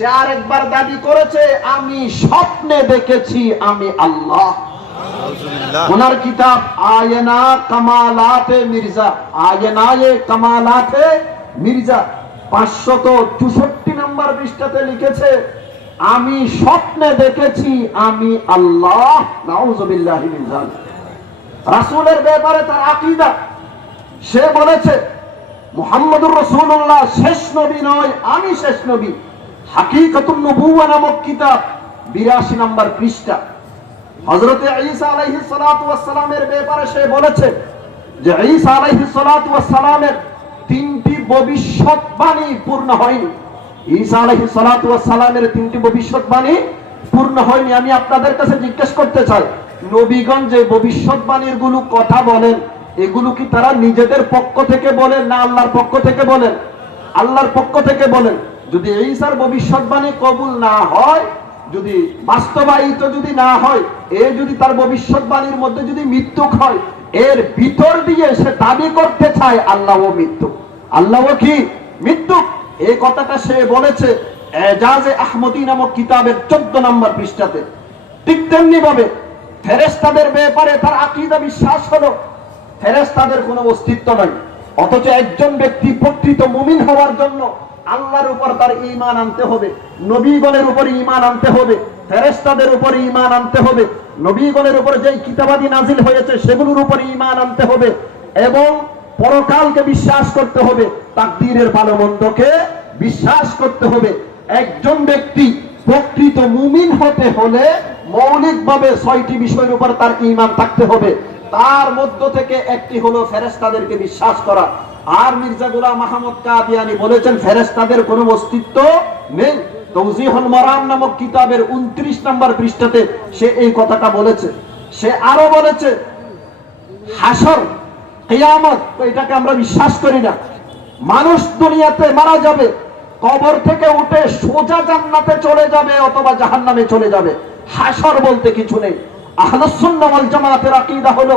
সে আরেকবার দাবি করেছে আমি স্বপ্নে দেখেছি আমি আল্লাহ। ওনার কিতাব আয়না কামালাতে মির্জা, আয়নায়ে কামালাতে মির্জা 564 নম্বর পৃষ্ঠাতে লিখেছে আমি স্বপ্নে দেখেছি আমি আল্লাহ। নাউযুবিল্লাহি মিন যালিক। রাসূলের ব্যাপারে তার আকীদা, সে বলেছে মুহাম্মদুর রাসূলুল্লাহ শেষ নবী নয়, আমি শেষ নবী। হাকিকাতুন নবুওয়া নামক কিতাব 82 নম্বর পৃষ্ঠা। হযরতে ঈসা আলাইহিস সালাতু ওয়াস সালামের ব্যাপারে সে বলেছে যে ঈসা আলাইহিস সালাতু ওয়াস সালামের 3টি ভবিষ্যৎবাণী পূর্ণ হয়নি। ঈসা আলাইহিস সালাতু ওয়াস সালামের 3টি ভবিষ্যৎবাণী পূর্ণ হয়নি। আমি আপনাদের কাছে জিজ্ঞেস করতে চাই, নবীগণ যে ভবিষ্যৎবাণীর গুলো কথা বলেন, এগুলো কি তারা নিজেদের পক্ষ থেকে বলেন না আল্লাহর পক্ষ থেকে বলেন? আল্লাহর পক্ষ থেকে বলেন। যদি ঈসার ভবিষ্যৎবাণী কবুল না হয়, যদি বাস্তবায়িত যদি না হয়, এ যদি তার ভবিষ্যৎবাণীর মধ্যে যদি মৃত্যু হয়, এর ভিতর দিয়ে সে দাবি করতে চায় আল্লাহও মৃত্যু, আল্লাহও কি মৃত্যু। এই কথাটা সে বলেছে এজাজে আহমদী নামক কিতাবের 14 নম্বর পৃষ্ঠাতে। ঠিক তেমনি ভাবে ফেরেশতাদের ব্যাপারে তার আকীদা বিশ্বাস হলো ফেরেশতাদের কোনো অস্তিত্ব নাই। অথচ একজন ব্যক্তি প্রকৃত মুমিন হওয়ার জন্য আল্লাহর উপর তার ঈমান আনতে হবে, নবীগণের উপর ঈমান আনতে হবে, ফেরেশতাদের উপর ঈমান আনতে হবে, নবীগণের উপর যেই কিতাবাদি নাজিল হয়েছে সেগুলোর উপর ঈমান আনতে হবে এবং পরকালকে বিশ্বাস করতে হবে, তাকদীরের ভালো মন্দকে বিশ্বাস করতে হবে। একজন ব্যক্তি প্রকৃত মুমিন হতে হলে মৌলিকভাবে 6টি বিষয়ের উপর তার ঈমান থাকতে হবে। তার মধ্য থেকে একটি হলো ফেরেশতাদেরকে বিশ্বাস করা। আর মির্জা গোলাম মাহমুদ কাদিয়ানী বলেছেন ফেরেশতাদের কোনো অস্তিত্ব নেই। তাওজিহুল মারাম নামক কিতাবের 29 নম্বর পৃষ্ঠাতে সে এই কথাটা বলেছে। সে আরো বলেছে হাসর, কিয়ামত, এটাকে আমরা বিশ্বাস করি না। মানুষ দুনিয়াতে মারা যাবে, কবর থেকে উঠে সোজা জান্নাতে চলে যাবে অথবা জাহান্নামে চলে যাবে। হাসর বলতে কিছু নেই। আহলুস সুন্নাহ ওয়াল জামাতের আকীদা হলো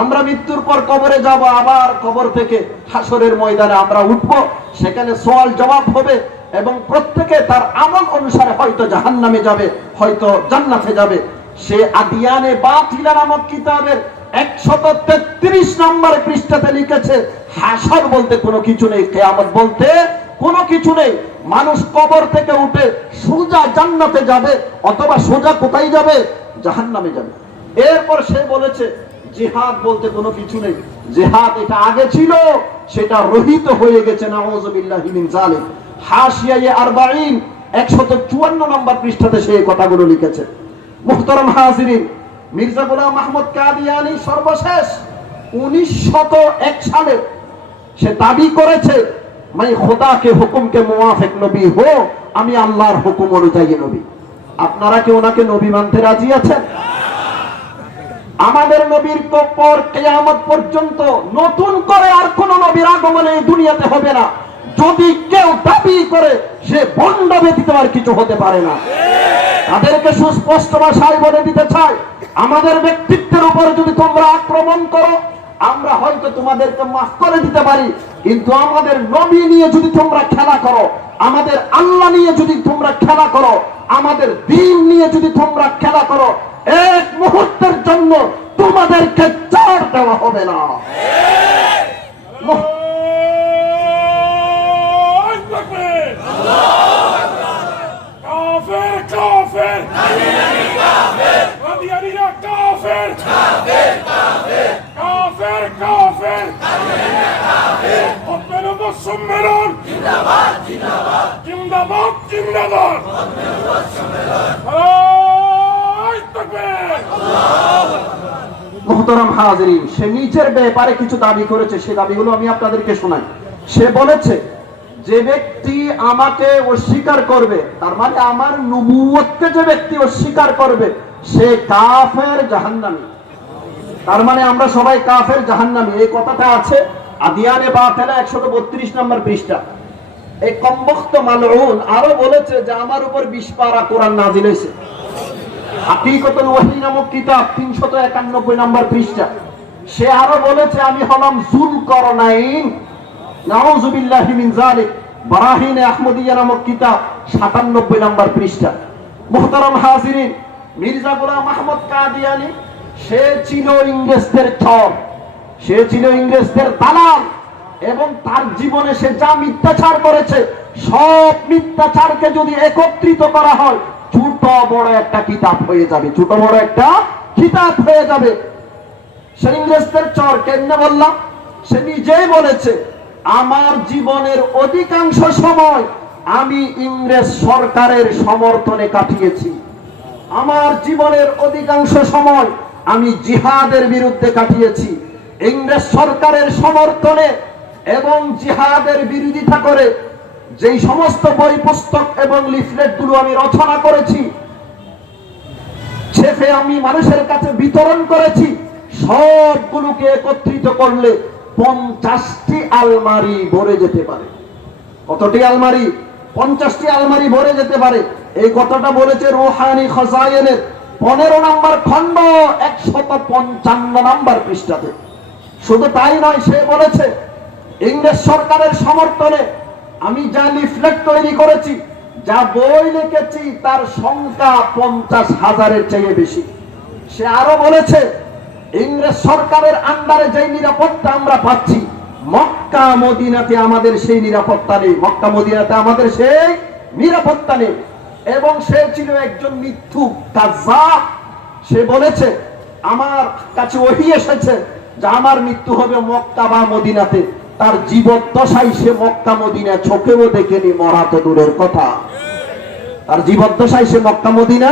আমরা মৃত্যুর পর কবরে যাব, আবার কবর থেকে হাসরের ময়দানে আমরা উঠবো, সেখানে সওয়াল জবাব হবে এবং প্রত্যেকে তার আমল অনুসারে হয়তো জাহান্নামে যাবে, হয়তো জান্নাতে যাবে। সে আদিয়ানে বাতিলা নামক কিতাবের 133 নম্বর পৃষ্ঠাতে লিখেছে হাসর বলতে কোনো কিছু নেই, কিয়ামত বলতে কোনো কিছু নেই। মানুষ কবর থেকে উঠে সোজা জান্নাতে যাবে অথবা সোজা কোথায় যাবে? জাহান্নামে যাবে। এরপর সে বলেছে জিহাদ বলতে কোনো কিছু নেই, জিহাদ এটা আগে ছিল, সেটা রহিত হয়ে গেছে। নাউযুবিল্লাহি মিন যালিক। হাশিয়ায়ে 40 154 নম্বর পৃষ্ঠাতে সে এই কথাগুলো লিখেছে। মুহতারাম হাজিরিন, মির্জা গোলাম মাহমুদ কাদিয়ানী সর্বশেষ 1901 সালে সে দাবি করেছে मैं खुदा के हुक्म के मुवाफिक नबी हो, আমি আল্লাহর হুকুম অনুযায়ী নবী। আপনারা কি ওনাকে নবী মানতে রাজি আছেন? আমাদের নবীর পর কিয়ামত পর্যন্ত নতুন করে আর কোন নবীর আগমন এই দুনিয়াতে হবে না। যদি কেউ দাবি করে সে ভণ্ড ব্যতীত আর কিছু হতে পারে না। তাদেরকে সুস্পষ্ট ভাষায় বলে দিতে চাই, আমাদের ব্যক্তিত্বের উপর যদি তোমরা আক্রমণ করো আমরা হয়তো তোমাদেরকে মাফ করে দিতে পারি, কিন্তু আমাদের নবী নিয়ে যদি তোমরা খেলা করো, আমাদের আল্লাহ নিয়ে যদি তোমরা খেলা করো, আমাদের দ্বীন নিয়ে যদি তোমরা খেলা করো, এক মুহূর্তের জন্য তোমাদেরকে ছাড় দেওয়া হবে না। সম্মেলন জিন্দাবাদ জিন্দাবাদ জিন্দাবাদ জিন্দাবাদ মুহতারাম হাজিরিন, সে নিজের ব্যাপারে কিছু দাবি করেছে, সে দাবিগুলো আমি আপনাদেরকে শোনাই। সে বলেছে যে ব্যক্তি আমাকে অস্বীকার করবে, তার মানে আমার নবুয়তকে যে ব্যক্তি অস্বীকার করবে সে কাফের জাহান্নামী। তার মানে আমরা সবাই কাফের জাহান্নামী, এই কথাটা আছে আদিয়ানে বাতিলা 132 নম্বর পৃষ্ঠা। এই কমবখ্ত মালউন আরো বলেছে যে আমার উপর 20 পারা কোরআন নাযিল হয়েছে। হাকিকতুল ওয়াহী নামক কিতাব 391 নম্বর পৃষ্ঠা। সে আরো বলেছে আমি হলাম যুলকারনাইন। নাউযুবিল্লাহি মিন যালিক। বারাহিনে আহমদিয়া নামক কিতাব 97 নম্বর পৃষ্ঠা। মুহতারাম হাজিরিন, মির্জা গোলাম আহমদ কাদিয়ানী সে ছিল ইংরেজদের চর, সে ছিল ইংরেজদের দালাল, এবং তার জীবনে সে যা মিথ্যাচার করেছে সব মিথ্যাচারকে যদি একত্রিত করা হয় ছোট বড় একটা কিতাব হয়ে যাবে, ছোট বড় একটা কিতাব হয়ে যাবে। সে ইংরেজদের চর কেমনে বললাম, সে নিজেই বলেছে আমার জীবনের অধিকাংশ সময় আমি ইংরেজ সরকারের সমর্থনে কাটিয়েছি, আমার জীবনের অধিকাংশ সময় আমি জিহাদের বিরুদ্ধে কাটিয়েছি। ইংরেজ সরকারের সমর্থনে এবং জিহাদের বিরোধিতা করে যেই সমস্ত বই পুস্তক এবং লিফলেটগুলো আমি রচনা করেছি, ছেপে আমি মানুষের কাছে বিতরণ করেছি, সবগুলোকে একত্রিত করলে 50টি আলমারি ভরে যেতে পারে। কতটি আলমারি? 50টি আলমারি ভরে যেতে পারে। এই কথাটা বলেছে রুহানি খজায়েনের 15 নম্বর খণ্ড 155 নম্বর পৃষ্ঠাতে। শুধু তাই নয়, সে বলেছে ইংরেজ সরকারের সমর্থনে আমি যা লিফলেট তৈরি করেছি, যা বই লিখেছি, তার সংখ্যা 50,000-এর চেয়ে বেশি। সে আরো বলেছে ইংরেজ সরকারের আন্ডারে যে নিরাপত্তা আমরা পাচ্ছি, মক্কা মদিনাতে আমাদের সেই নিরাপত্তা নেই, মক্কা মদিনাতে আমাদের সেই নিরাপত্তা নেই। এবং সে ছিল একজন মিথ্যুক কাযযাব। সে বলেছে আমার কাছে ওহী এসেছে যে আমার মৃত্যু হবে মক্কা বা মদিনাতে। তার জীবদ্দশায় সে মক্কা মদিনা চোখেও দেখেনি, মরা তো দূরের কথা। তার জীবদ্দশায় সে মক্কা মদিনা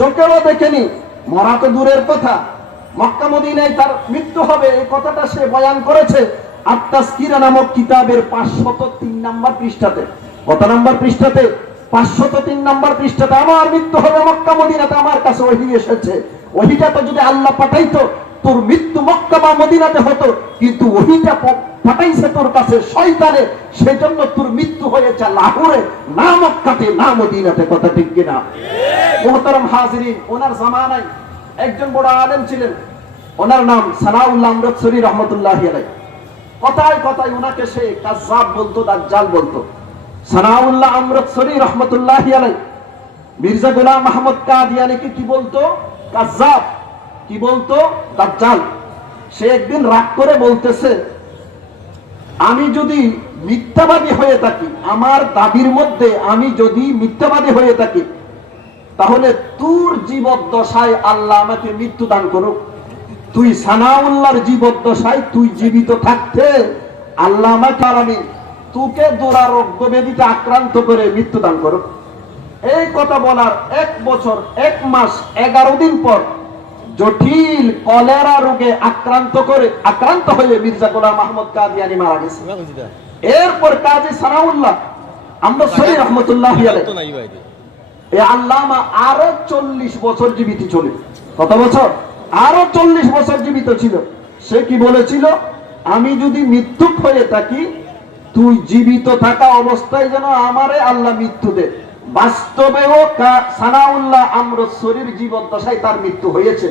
চোখেও দেখেনি, মরা তো দূরের কথা। মক্কা মদিনায় তার মৃত্যু হবে এই কথাটা সে বয়ান করেছে আত-তাযকিরা নামক কিতাবের 503 নম্বর পৃষ্ঠাতে। কত নম্বর পৃষ্ঠাতে? 503 নম্বর পৃষ্ঠাতে। আমার মৃত্যু হবে মক্কা মদিনাতে, আমার কাছে ওহী এসেছে। ওহীটা তো যদি আল্লাহ পাঠাইতো তোর মৃত্যু মক্কা বা মদিনাতে হতো, কিন্তু ওহীটা পাঠাইছে তোর কাছে শয়তানে, সেজন্য তোর মৃত্যু হয়েছে লাহোরে, না মক্কাতে না মদিনাতে। কথা ঠিক কিনা? মুহতারাম হাজিরিন, ওনার জামানায় একজন বড় আলেম ছিলেন, ওনার নাম সানাউল্লাহ আমরতসরি রহমতুল্লাহি আলাইহি। কথায় কথায় ওনাকে সে কাযযাব বলতো, দাজ্জাল বলতো। সানাউল্লাহ আমরতসরি রহমতুল্লাহি আলাইহি মির্জা গোলাম আহমদ কাদিয়ানীকে কি বলতো? কাযযাব। কি বলতো? দাজ্জাল। সে একদিন রাগ করে বলতেছে আমি যদি মিথ্যাবাদী হয়ে থাকি, আমার দাবির মধ্যে আমি যদি মিথ্যাবাদী হয়ে থাকি, তাহলে তোর জীবদ্দশায় আল্লাহ আমাকে মৃত্যু দান করুক। তুই সানাউল্লাহর জীবদ্দশায় তুই জীবিত থাকতে আল্লাহ আমাকে আমি তোকে দুরারোগ্য ব্যাধিতে আক্রান্ত করে মৃত্যু দান করুক। এই কথা বলার 1 বছর 1 মাস 11 দিন পর জটিল কলেরা রোগে আক্রান্ত হয়ে মির্জা গোলাম আহমদ কাদিয়ানী মারা গেছে। এরপর কাজী সানাউল্লাহ আমরতসরি রহমতুল্লাহি আলাইহি এই আল্লামা আরো 40 বছর জীবিত ছিল। কত বছর? আরো 40 বছর জীবিত ছিল। সে কি বলেছিল? আমি যদি মৃত্যুক হয়ে থাকি, তুই জীবিত থাকা অবস্থায় যেন আমারে আল্লাহ মৃত্যু দে। বাস্তবেও সানাউল্লাহ আমরতসরির জীবদ্দশায় তার মৃত্যু হয়েছে।